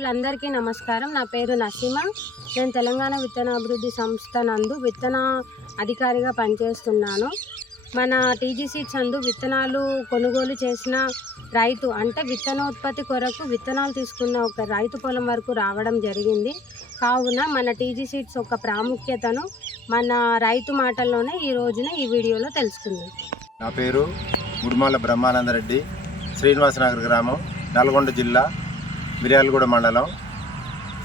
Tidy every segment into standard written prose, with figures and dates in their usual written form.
మిత్రులందరికీ నమస్కారం. నా పేరు నసీమా. నేను తెలంగాణ విత్తన అభివృద్ధి సంస్థ నందు విత్తన అధికారిగా పనిచేస్తున్నాను. మన టీజీ సీడ్స్ నందు విత్తనాలు కొనుగోలు చేసిన రైతు అంటే విత్తనోత్పత్తి కొరకు విత్తనాలు తీసుకున్న ఒక రైతు పొలం వరకు రావడం జరిగింది. కావున మన టీజీ సీడ్స్ ఒక ప్రాముఖ్యతను మన రైతు మాటల్లోనే ఈ రోజున ఈ వీడియోలో తెలుసుకుందాం. నా పేరు గుడిమాల బ్రహ్మానందరెడ్డి, శ్రీనివాసనగర్ గ్రామం, నల్గొండ జిల్లా, మిర్యాలగూడ మండలం.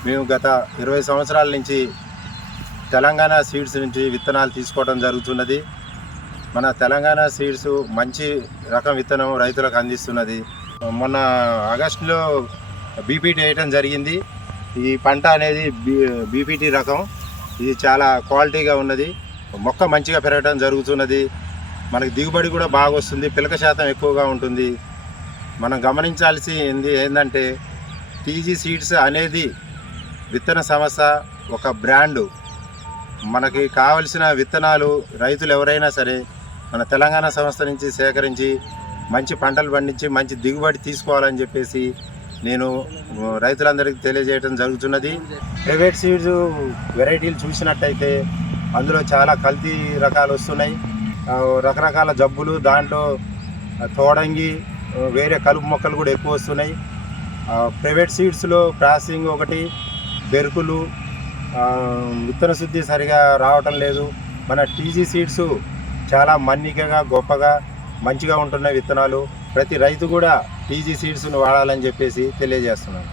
మేము గత 20 సంవత్సరాల నుంచి తెలంగాణ సీడ్స్ నుంచి విత్తనాలు తీసుకోవడం జరుగుతున్నది. మన తెలంగాణ సీడ్స్ మంచి రకం విత్తనం రైతులకు అందిస్తున్నది. మొన్న ఆగస్టులో బీపీటీ వేయటం జరిగింది. ఈ పంట అనేది బీపీటీ రకం. ఇది చాలా క్వాలిటీగా ఉన్నది. మొక్క మంచిగా పెరగడం జరుగుతున్నది. మనకి దిగుబడి కూడా బాగా వస్తుంది. పిలక శాతం ఎక్కువగా ఉంటుంది. మనం గమనించాల్సింది ఏంటంటే టీజీ సీడ్స్ అనేది విత్తన సంస్థ, ఒక బ్రాండు. మనకి కావలసిన విత్తనాలు రైతులు ఎవరైనా సరే మన తెలంగాణ సంస్థ నుంచి సేకరించి మంచి పంటలు పండించి మంచి దిగుబడి తీసుకోవాలని చెప్పేసి నేను రైతులందరికీ తెలియజేయడం జరుగుతున్నది. ప్రైవేట్ సీడ్స్ వెరైటీలు చూసినట్టయితే అందులో చాలా కల్తీ రకాలు వస్తున్నాయి. రకరకాల జబ్బులు, దాంట్లో తోడంగి, వేరే కలుపు మొక్కలు కూడా ఎక్కువ వస్తున్నాయి. ప్రైవేట్ సీడ్స్లో ప్రాసెసింగ్ ఒకటి, బెరుకులు, విత్తన శుద్ధి సరిగా రావటం లేదు. మన టీజీ సీడ్స్ చాలా మన్నికగా, గొప్పగా, మంచిగా ఉంటున్న విత్తనాలు. ప్రతి రైతు కూడా టీజీ సీడ్స్ను వాడాలని చెప్పేసి తెలియజేస్తున్నాను.